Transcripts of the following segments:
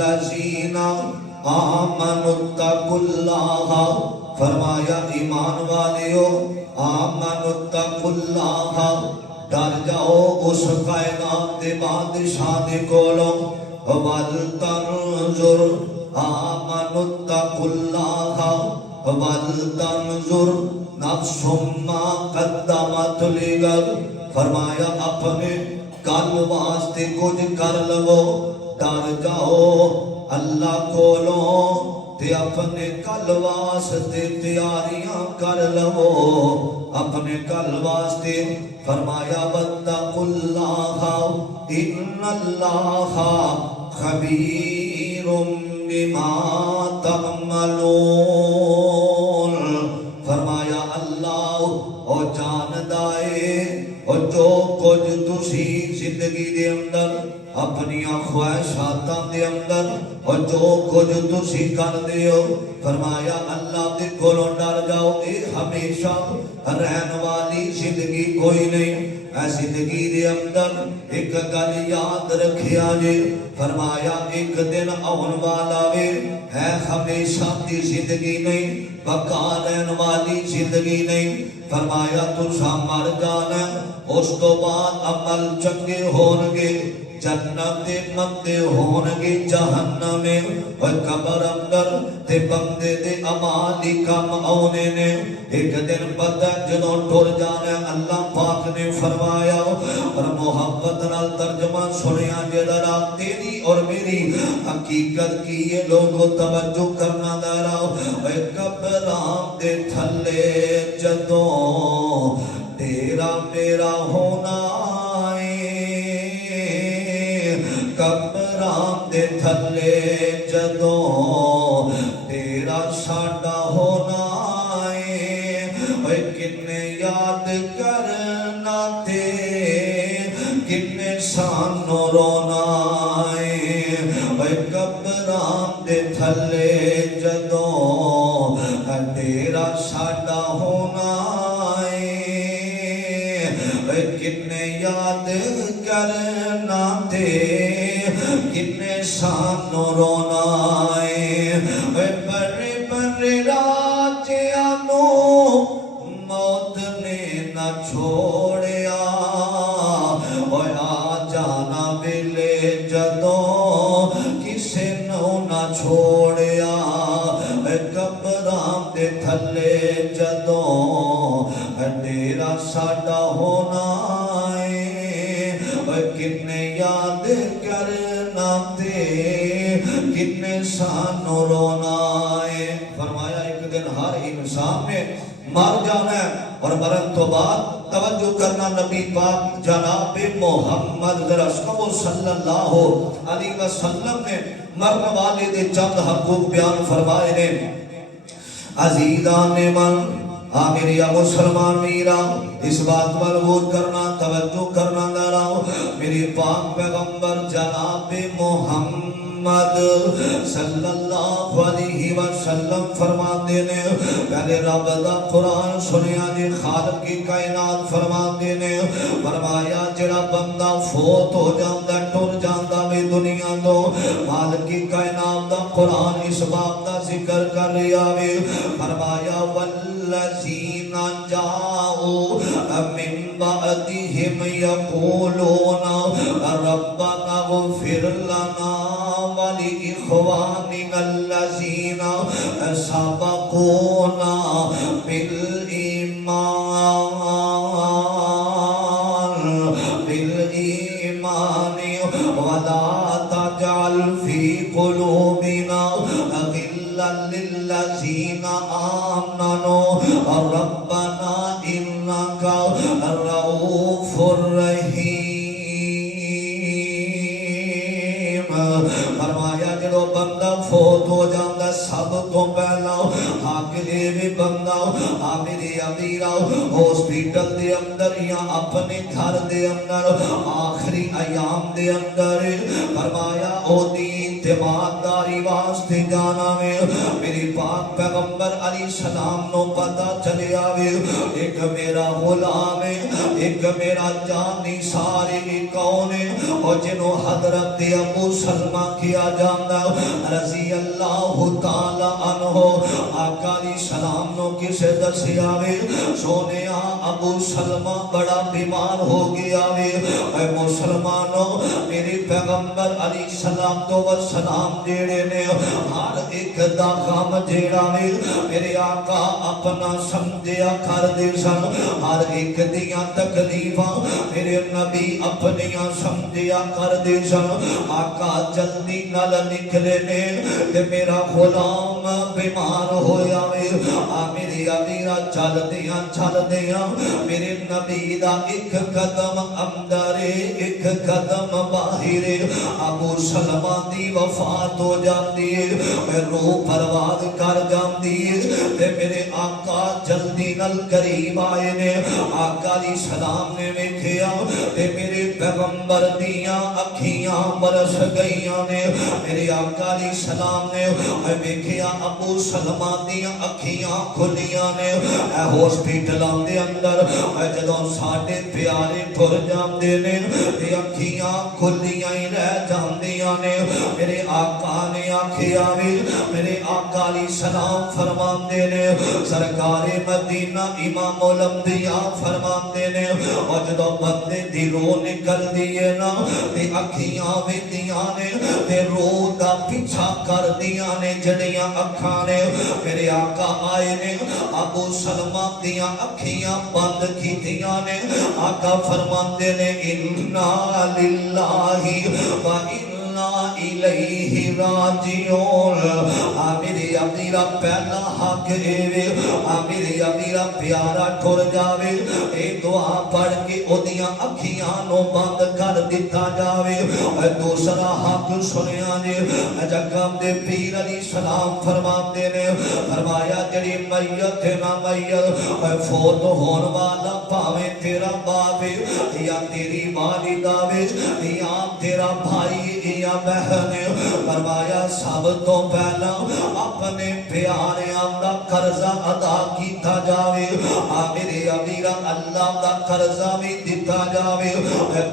الذین آمنوا اتقوا اللہ، فرمایا ایمان والیو آمنوا اتقوا اللہ، ڈر جاؤ اس کائنات دے بادشاہ دے کولوں، وَلْتَنْظُرْ آمنوا اتقوا اللہ وَلْتَنْظُرْ نَفْسٌ مَّا قَدَّمَتْ لِغَدٍ، فرمایا اپنے کل واسطے کچھ کر لو، ڈر جاؤ اللہ کولوں تے اپنے کل واسطے تیاریاں کر لو، اپنے کل واسطے فرمایا واتقوا اللہ ان اللہ خبیر بما تعملون، فرمایا اللہ او جاندا ہے او جو کچھ تسی زندگی دے اندر اپنی خواہشاتاں دے اندر اور جو کچھ تسی کر دیو، فرمایا اللہ دے کولوں ڈر جاؤ، اے ہمیشہ رہن والی زندگی کوئی نہیں، اے زندگی دے اندر ایک گل یاد رکھیا جے، فرمایا ایک دن آن والا وے، ہے ہمیشہ دی زندگی نہیں، بقا رہن والی زندگی نہیں، فرمایا تسا مر جانا، اس تو بعد عمل چنگے ہونگے، جنت دے بندے ہونگے جہنم میں، اور قبر اندر تے بندے دے عمالی کم آنے نے، ایک دن پتہ جنوں ٹر جانا، اللہ پاک نے فرمایا اور محبت نال ترجمہ سنیا جدرا تیری اور میری حقیقت کی یہ لوگوں توجہ کرنا دارا، اور قبرام دے تھلے جدوں تیرا میرا ہونا قبرام دے تھلے جدوں تیرا ساڈا ہونا ہے، اوے کنے یاد کرنا تے کنے سانو رونا ہے، اوے قبرام دے تھلے جدوں تیرا ساڈا ہونا ہے، اوے کنے یاد کرنا تے کنے سانو رونا ہے، بڑے بڑے راجیاں نو موت نے نہ چھوڑیا، اور آ جانا ویلے جدوں کسے نو نہ چھوڑیا، قبراں دے تھلے جدوں ڈیرا ساڈا ہونا ہے، کنے یاد کرنا تے کنے سانو رونا ہے، فرمایا ایک دن ہر انسان نے مر جانا ہے، اور مرن تو بعد توجہ کرنا نبی پاک جناب محمد صلی اللہ علیہ وسلم نے مرن والے دے چند حقوق بیان فرمائے نے، عزیزان من میری مسلمان میرا اس بات پر غور کرنا توجہ کرنا دارا، میری پاک پیغمبر جناب محمد صلی اللہ علیہ وسلم فرماتے نے، پہلے رب دا قرآن سنیا جی، خالق کی کائنات فرماتے نے، فرمایا جڑا بندہ فوت ہو جاندہ ٹر جاندہ میں دنیا تو، خالق کی کائنات دا قرآن اس بات دا ذکر کر رہا ہے، فرمایا والذین جاؤ من بعدہم یقولون ربنا اغفر لنا ولإخواننا الذین سبقونا بالإیمان ولا تجعل فی قلوبنا غلا للذین آمنوا ربنا انک رؤوف رحیم، فرمایا جدو بندہ فوت ہو جاندہ سب تو پہلا آگے بھی بندہ میری امیرہ ہاسپیٹل دے اندر یا اپنے گھر دے اندر آخری ایام دے اندر، فرمایا او دی اعتمادداری واسطے جانا وے میری پاک پیغمبر علیہ السلام نو پتا چلے آوے ایک میرا غلام ہے ایک میرا جانی سارے کون ہے اور جنہوں حضرت ابو سلمہ کیا جاندہ رضی اللہ تعالی عنہ آقا علیہ السلام نو کسے دسی آوے سونے ابو سلمہ بڑا بیمار ہو گیا وے اے مسلمانوں میرے پیغمبر علیہ السلام تو والسلام جیڑے نے ہر ایک دا غم جیڑا وے میرے آقا اپنا سمجھیا کر دے سن ہر ایک دیاں تکلیفاں میرے نبی اپنیاں سمجھیا کر دے سن آقا جلدی نال نکلے نے تے میرا غلام بیمار ہویا وے میری امیرہ چل دیاں میرے نبی دا ایک قدم اندر ایک قدم باہر ابو سلمہ دی وفات ہو جاتی ہے روح پرواز کر جاتی ہے تے میرے آقا جلدی نل قریب آئے نے آقا علیہ السلام نے ویکھیا تے میرے پیغمبر دیاں اکھیاں برس گئیاں نے میرے آقا علیہ السلام نے ویکھیا ابو سلمہ دیاں اکھیاں کھلیاں نے اے ہاسپٹلاں دے اندر جدوں ساڈے پیارے ٹر جاندے نے تے اکھیاں کھلیاں ہی رہ جاندیاں نے میرے آقا نے آکھیا وی میرے آقا علیہ السلام فرماندے نے سرکار مدینہ امام الانبیاء فرماندے نے اور جدوں بندے دی روح نکل دیے نا تے اکھیاں ویندیاں نے تے روح دا پیچھا کر دیاں نے جڑیاں اکھاں نے میرے آقا آئے نے ابو سلمہ دیاں اکھیاں بند کیتیاں نے آقا فرماندے نے انا للہ و انا الیہ راجعون میری امیرہ پہلا حق ایوے میری امیرہ پیارا ٹر جاوے اے دعا پڑھ کے او دیاں اکھیاں نو بند کر دیتا جاوے دوسرا حق سنیا نے جگم دے پیر علیہ السلام فرماتے نے فرمایا جڑی میت نہ میت فوت ہون والا پاوے تیرا باپ یا تیری والدہ یا تیرا بھائی یا بہن فرمایا سب تو پہلا اپنے پیاریاں دا قرضہ ادا کیتا جاوے میرے امیرہ اللہ دا قرضہ بھی دیتا جاوے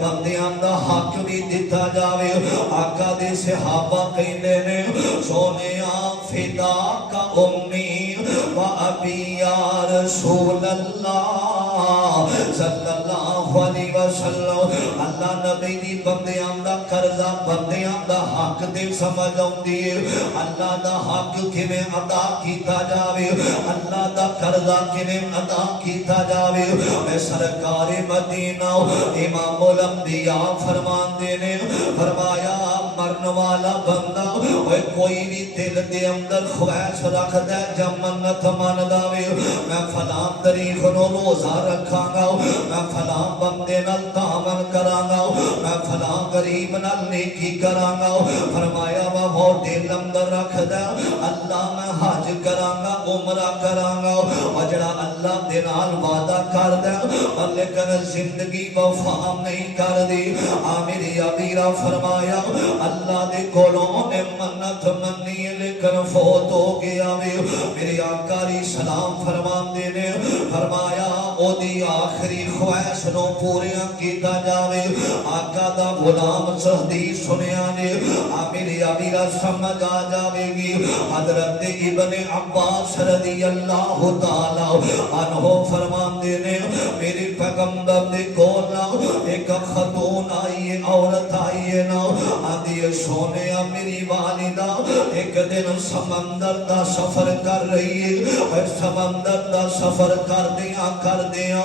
بندیاں دا حق بھی دیتا جاوے آقا دے صحابہ کہنے نے سونیا فدا کا امی و ابی یا رسول اللہ صلی اللہ علیہ وسلم اللہ نبی دی بندیاں دا قرضہ بندیاں دا حق دے سمجھ آؤندی ہے اللہ دا حق کیویں ادا کیتا جاوے اللہ دا قرضہ کیویں ادا کیتا جاوے اے سرکار مدینہ امام الانبیاء فرماندے نے فرمایا مرن والا بندہ کوئی بھی دل دے اندر خواہش رکھدا ہے جب منت مندا وے میں فلاں تاریخ نو روزہ رکھاں گا میں فلاں بندے نال تعاون کراں گا میں فلاں غریب نال نیکی کراں گا فرمایا وہ دل اندر رکھدا اللہ میں حج کراں گا عمرہ کراں گا اور جڑا اللہ دے نال وعدہ کردا لیکن زندگی وفا نہیں کردی میری امیرہ فرمایا اللہ دے کولوں نے منت منی لیکن فوت ہو گیا وے میرے آقا علیہ السلام فرماندے نے فرمایا او دی آخری خواہش نو پوریاں کیتا جاوے آقا دا غلام حدیث سنیا نے میری امیرہ سمجھ آ جاوے گی حضرت ابن عباس رضی اللہ تعالی عنہ فرماندے نے میرے پیغمبر دے کولا ایک خاتون آئی عورت آئی نا آدھی سونے میری والدہ ایک دن سمندر دا سفر کر رہی ہے سمندر دا سفر کر دیا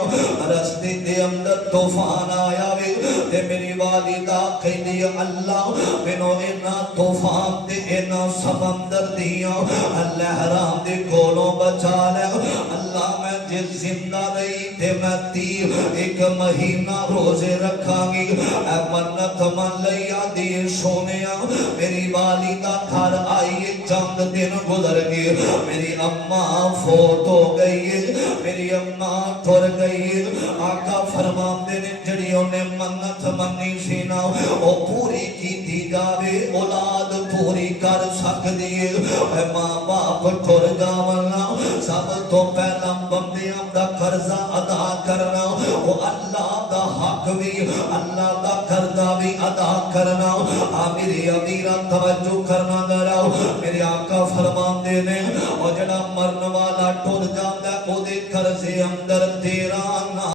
رستے دے اندر طوفان آیا وے تے میری والدہ کہندی اللہ مینوں اینا طوفان تے اینا سمندر دیا لہراں دے کولوں بچا لے اللہ میں جس زندہ رہی تے میں 1 مہینہ روزے رکھاں گی اے منت من لیا دی سونیا میری والدہ گھر آئی چند دن گزر گئے میری اماں فوت ہو گئی میری اماں ٹر گئی آقا فرماندے نے جڑیوں نے منت منی سی نا او پوری کی کیتی جاوے اولاد پوری کر سکدی ہے اے ماں باپ ٹر جاونا سب تو پہلا بندیاں دا قرضہ ادا کرنا وہ اللہ دا حق بھی اللہ دا قرضہ بھی ادا کرنا میری امیرہ توجہ کرنا ذرا میرے آقا فرماندے نے اور جڑا مرن والا ٹر جاندا او دے قرضے اندر تیرا